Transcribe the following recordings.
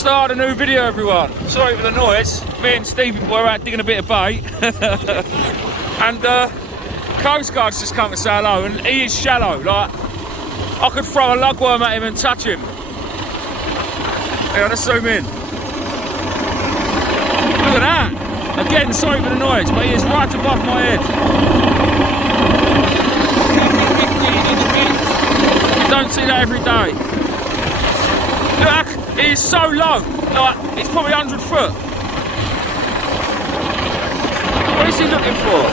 Start a new video, everyone. Sorry for the noise. Me and Steve were out digging a bit of bait. And Coast Guard's just come to say hello, and he is shallow. Like, I could throw a lugworm at him and touch him. Hang on, let's zoom in. Look at that. Again, sorry for the noise, but he is right above my head. You don't see that every day. Look, he is so low. Like, it's probably 100 foot. What is he looking for?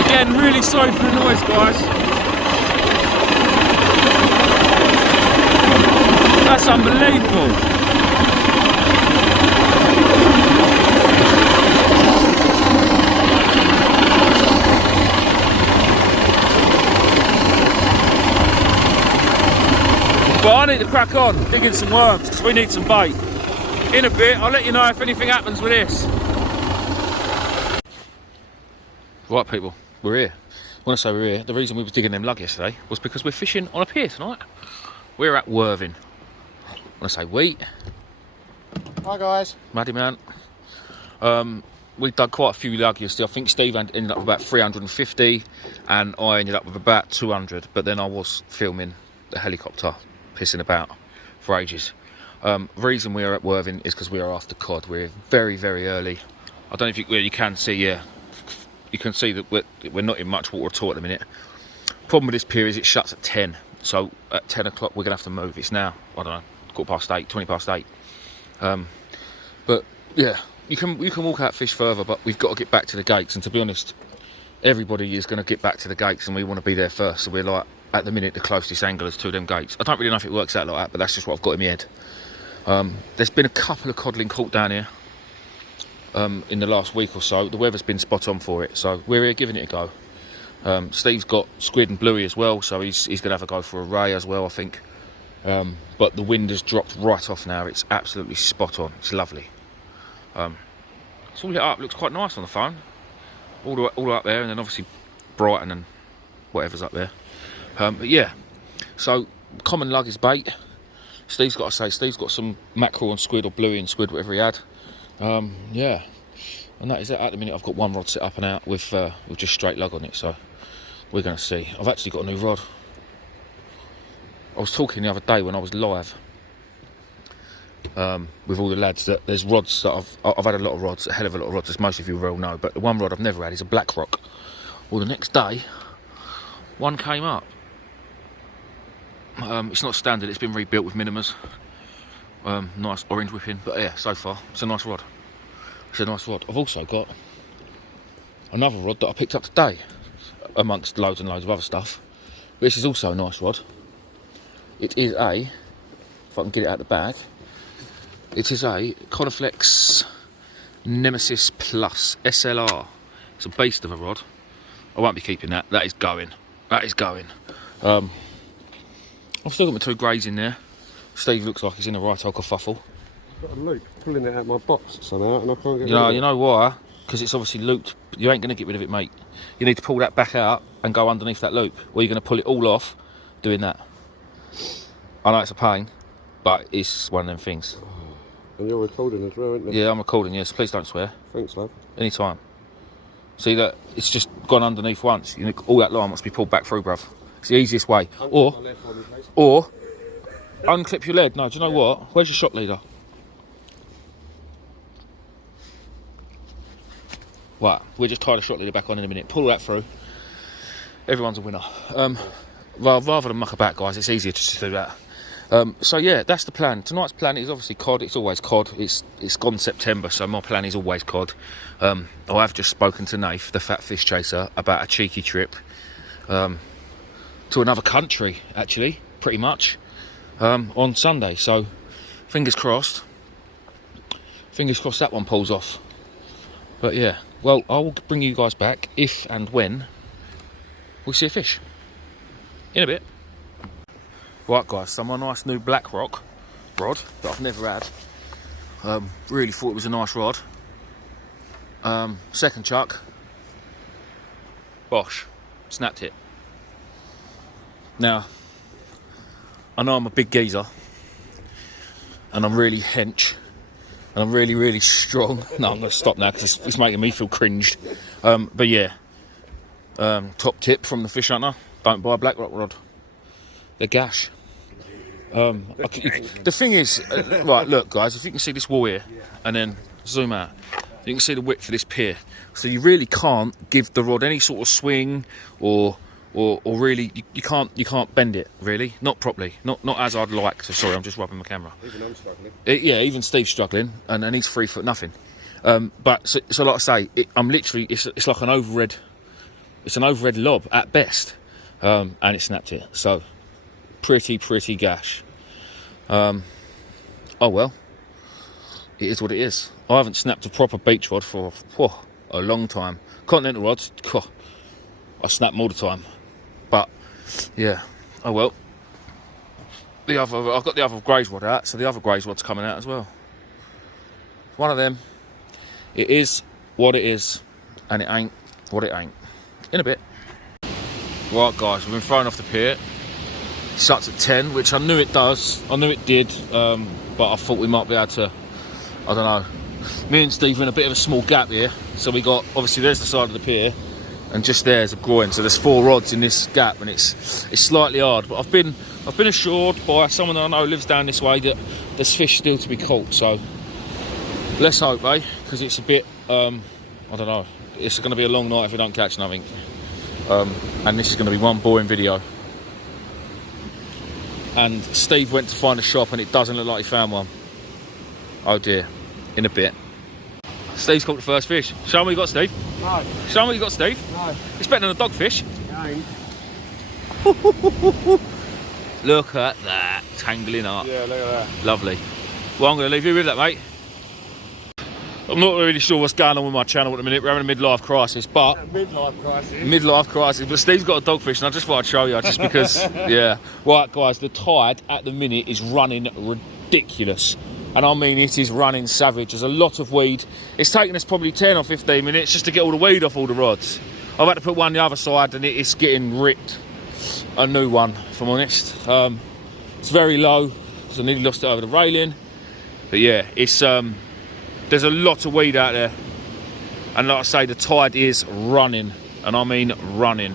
Again, really sorry for the noise, guys. That's unbelievable. Well, I need to crack on digging some worms because we need some bait. In a bit, I'll let you know if anything happens with this. Right, people, we're here. When I say we're here, the reason we were digging them lug yesterday was because we're fishing on a pier tonight. We're at Worthing. When I say we, hi guys. Maddy man. We dug quite a few lug yesterday. I think Steve ended up with about 350 and I ended up with about 200, but then I was filming the helicopter pissing about for ages. Reason we are at Worthing is because we are after cod. We're very, very early. I don't know if you can see, yeah, you can see that we're not in much water at all at the minute. Problem with this pier is it shuts at 10, so at 10 o'clock we're gonna have to move. It's now, I don't know, 8:15, 20 past 8. But yeah, you can walk out fish further, but we've got to get back to the gates, and to be honest, everybody is going to get back to the gates and we want to be there first, so we're like, at the minute, the closest anglers to them gates. I don't really know if it works out like that, but that's just what I've got in my head. There's been a couple of codling caught down here in the last week or so. The weather's been spot on for it, so we're here giving it a go. Steve's got squid and bluey as well, so he's going to have a go for a ray as well, I think. But the wind has dropped right off now. It's absolutely spot on. It's lovely. It's all lit up. Looks quite nice on the phone. All the way up there, and then obviously Brighton and whatever's up there. But yeah, so common lug is bait. Steve's got some mackerel and squid, or bluey and squid, whatever he had. Yeah, and that is it. At the minute I've got one rod set up and out with just straight lug on it, so we're going to see. I've actually got a new rod. I was talking the other day when I was live with all the lads that there's rods that I've had a lot of rods, a hell of a lot of rods, as most of you will know, but the one rod I've never had is a black rock. Well, the next day one came up. It's not standard, it's been rebuilt with minimas. Nice orange whipping, but yeah, so far it's a nice rod. It's a nice rod. I've also got another rod that I picked up today, amongst loads and loads of other stuff. This is also a nice rod. It is a, if I can get it out the bag, it is a Coniflex Nemesis Plus SLR. It's a beast of a rod. I won't be keeping that. That is going. That is going. I've still got my 2 greys in there. Steve looks like he's in a right old kerfuffle. I've got a loop pulling it out of my box somehow, and I can't get rid of it. You know why? Because it's obviously looped. You ain't going to get rid of it, mate. You need to pull that back out and go underneath that loop. Or you're going to pull it all off doing that. I know it's a pain, but it's one of them things. And you're recording as well, aren't you? Yeah, I'm recording, yes. Please don't swear. Thanks, love. Anytime. See that? It's just gone underneath once. You know, all that line must be pulled back through, bruv. It's the easiest way. Or unclip your lead. No, do you know what? Where's your shop leader? Right, we'll just tie the shot leader back on in a minute. Pull that through. Everyone's a winner. Rather than muck about, guys, it's easier just to do that. So yeah, that's the plan. Tonight's plan is obviously cod. It's always cod. It's gone September, so my plan is always cod. I have just spoken to Nath, the fat fish chaser, about a cheeky trip to another country, actually, pretty much, on Sunday. So fingers crossed that one pulls off. But yeah, well, I will bring you guys back if and when we see a fish. In a bit. Right, guys, so my nice new black rock rod that I've never had. Really thought it was a nice rod. Second chuck. Bosh. Snapped it. Now, I know I'm a big geezer, and I'm really hench, and I'm really, really strong. No, I'm going to stop now because it's making me feel cringed. But yeah, top tip from the fish hunter: don't buy a black rock rod. They're gash. The thing is, right, look, guys, if you can see this wall here, and then zoom out, you can see the width of this pier. So you really can't give the rod any sort of swing, or really, you can't bend it really, not properly, not as I'd like. So sorry, I'm just rubbing my camera. Even I'm struggling. Yeah, even Steve's struggling, and he's 3 foot nothing. But so like I say, I'm literally, it's like an overhead lob at best, and it snapped it. So pretty gash. Oh well, it is what it is. I haven't snapped a proper beach rod for a long time. Continental rods, I snap them all the time. But yeah, oh well. I've got the other graze rod out, so the other graze rod's coming out as well. One of them. It is what it is, and it ain't what it ain't. In a bit. Right, guys, we've been thrown off the pier. It starts at 10, which I knew it does. I knew it did, but I thought we might be able to, I don't know. Me and Steve are in a bit of a small gap here. So we got, obviously there's the side of the pier, and just there's a groin. So there's 4 rods in this gap, and it's slightly hard. But I've been assured by someone that I know lives down this way that there's fish still to be caught. So let's hope, eh? Because it's a bit, I don't know. It's going to be a long night if we don't catch nothing. And this is going to be one boring video. And Steve went to find a shop and it doesn't look like he found one. Oh dear. In a bit. Steve's caught the first fish. Show him what you got, Steve. No. Show him what you got, Steve. No. It's better than a dogfish. It ain't. Look at that. Tangling up. Yeah, look at that. Lovely. Well, I'm going to leave you with that, mate. I'm not really sure what's going on with my channel at the minute. We're having a midlife crisis, but... Midlife crisis. Midlife crisis. But Steve's got a dogfish, and I just thought I'd show you, just because, yeah. Right, guys, the tide at the minute is running ridiculous. And I mean, it is running savage. There's a lot of weed. It's taken us probably 10 or 15 minutes just to get all the weed off all the rods. I've had to put one on the other side, and it's getting ripped. A new one, if I'm honest. It's very low, so I nearly lost it over the railing. But yeah, it's... There's a lot of weed out there, and like I say, the tide is running, and I mean running.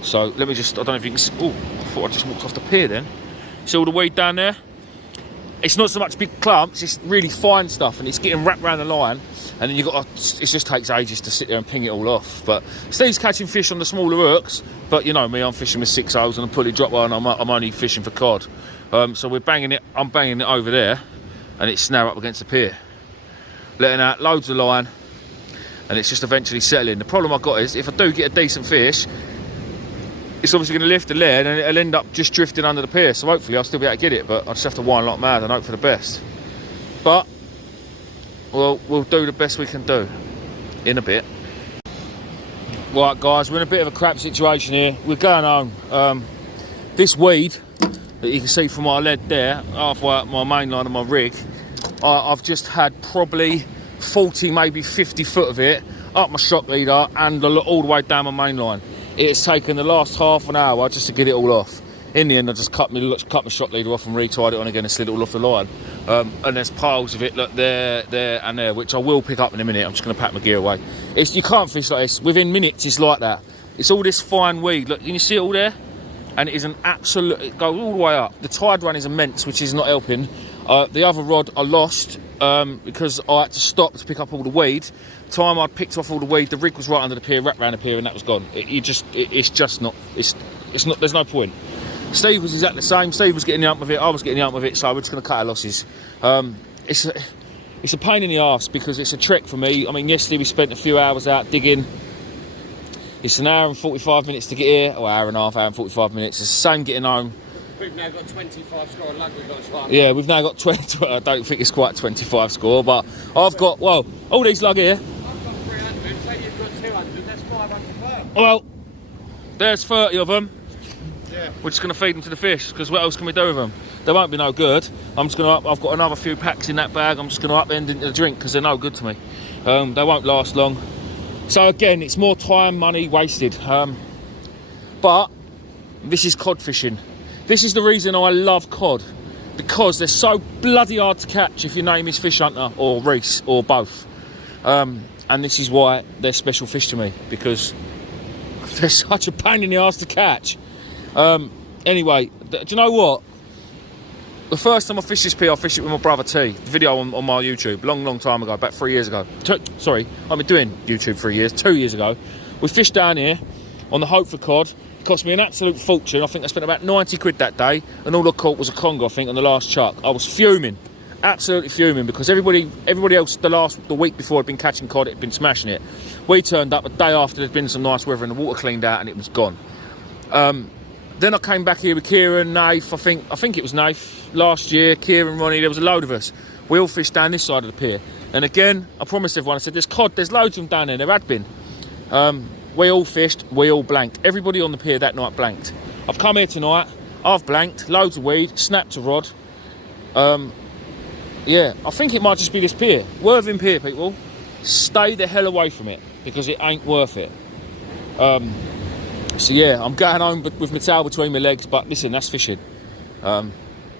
So let me just, I don't know if you can see, oh, I thought I just walked off the pier then. See all the weed down there? It's not so much big clumps, it's really fine stuff, and it's getting wrapped around the line, and then you've got to, it just takes ages to sit there and ping it all off. But Steve's catching fish on the smaller hooks, but you know me, I'm fishing with 6 O's and a pulley drop one, I'm only fishing for cod. So we're banging it, I'm banging it over there, and it's now up against the pier. Letting out loads of line, and it's just eventually settling. The problem I've got is if I do get a decent fish, it's obviously going to lift the lead and it'll end up just drifting under the pier. So hopefully I'll still be able to get it, but I just have to wind like mad and hope for the best. But well, we'll do the best we can do in a bit. Right, guys, we're in a bit of a crap situation here. We're going home. This weed that you can see from my lead there, halfway up my main line of my rig, I've just had probably 40, maybe 50 foot of it up my shock leader and all the way down my main line. It has taken the last half an hour just to get it all off. In the end, I just cut my shock leader off and retied it on again and slid it all off the line. And there's piles of it, look, there, and there, which I will pick up in a minute. I'm just going to pack my gear away. You can't fish like this. Within minutes, it's like that. It's all this fine weed. Look, can you see it all there? And it is an absolute, it goes all the way up. The tide run is immense, which is not helping. The other rod I lost because I had to stop to pick up all the weed. The time I'd picked off all the weed, the rig was right under the pier, wrapped around the pier, and that was gone. It's just not. It's not. There's no point. Steve was exactly the same. Steve was getting the hump with it. I was getting the hump with it. So we're just going to cut our losses. It's a pain in the arse because it's a trek for me. I mean, yesterday we spent a few hours out digging. It's an hour and 45 minutes to get here, or hour and a half, hour and 45 minutes. It's the same getting home. We've now got 25 score and luck we've got to try. Yeah, we've now got 20. I don't think it's quite 25 score, but I've got, well, all these lug here. I've got 300, so you've got 200, that's 500 bucks. Well, there's 30 of them. Yeah. We're just going to feed them to the fish, because what else can we do with them? They won't be no good. I'm just going to, I've got another few packs in that bag. I'm just going to upend into the drink, because they're no good to me. They won't last long. So again, it's more time, money wasted. But this is cod fishing. This is the reason I love cod. because they're so bloody hard to catch if your name is Fish Hunter or Reese or both. And this is why they're special fish to me, because they're such a pain in the arse to catch. Anyway, do you know what? The first time I fished this pier, I fished it with my brother T. The video on my YouTube, long time ago, about 3 years ago. Sorry, I've been doing YouTube 3 years, 2 years ago. We fished down here on the Hope for Cod. It cost me an absolute fortune. I think I spent about 90 quid that day, and all I caught was a conger, I think, on the last chuck. I was fuming, absolutely fuming, because everybody else the week before had been catching cod, it had been smashing it. We turned up a day after there'd been some nice weather and the water cleaned out and it was gone. Then I came back here with Kieran, Nath, I think it was Nath, last year, Kieran, Ronnie, there was a load of us. We all fished down this side of the pier. And again, I promised everyone, I said, there's cod, there's loads of them down there, there had been. We all fished, we all blanked. Everybody on the pier that night blanked. I've come here tonight, I've blanked, loads of weed, snapped a rod. Yeah, I think it might just be this pier. Worthing Pier, people. Stay the hell away from it, because it ain't worth it. So yeah, I'm going home with my tail between my legs, but listen, that's fishing.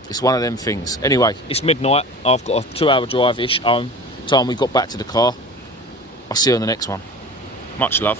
It's one of them things. Anyway, it's midnight. I've got a 2 hour drive-ish home. Time we got back to the car. I'll see you on the next one. Much love.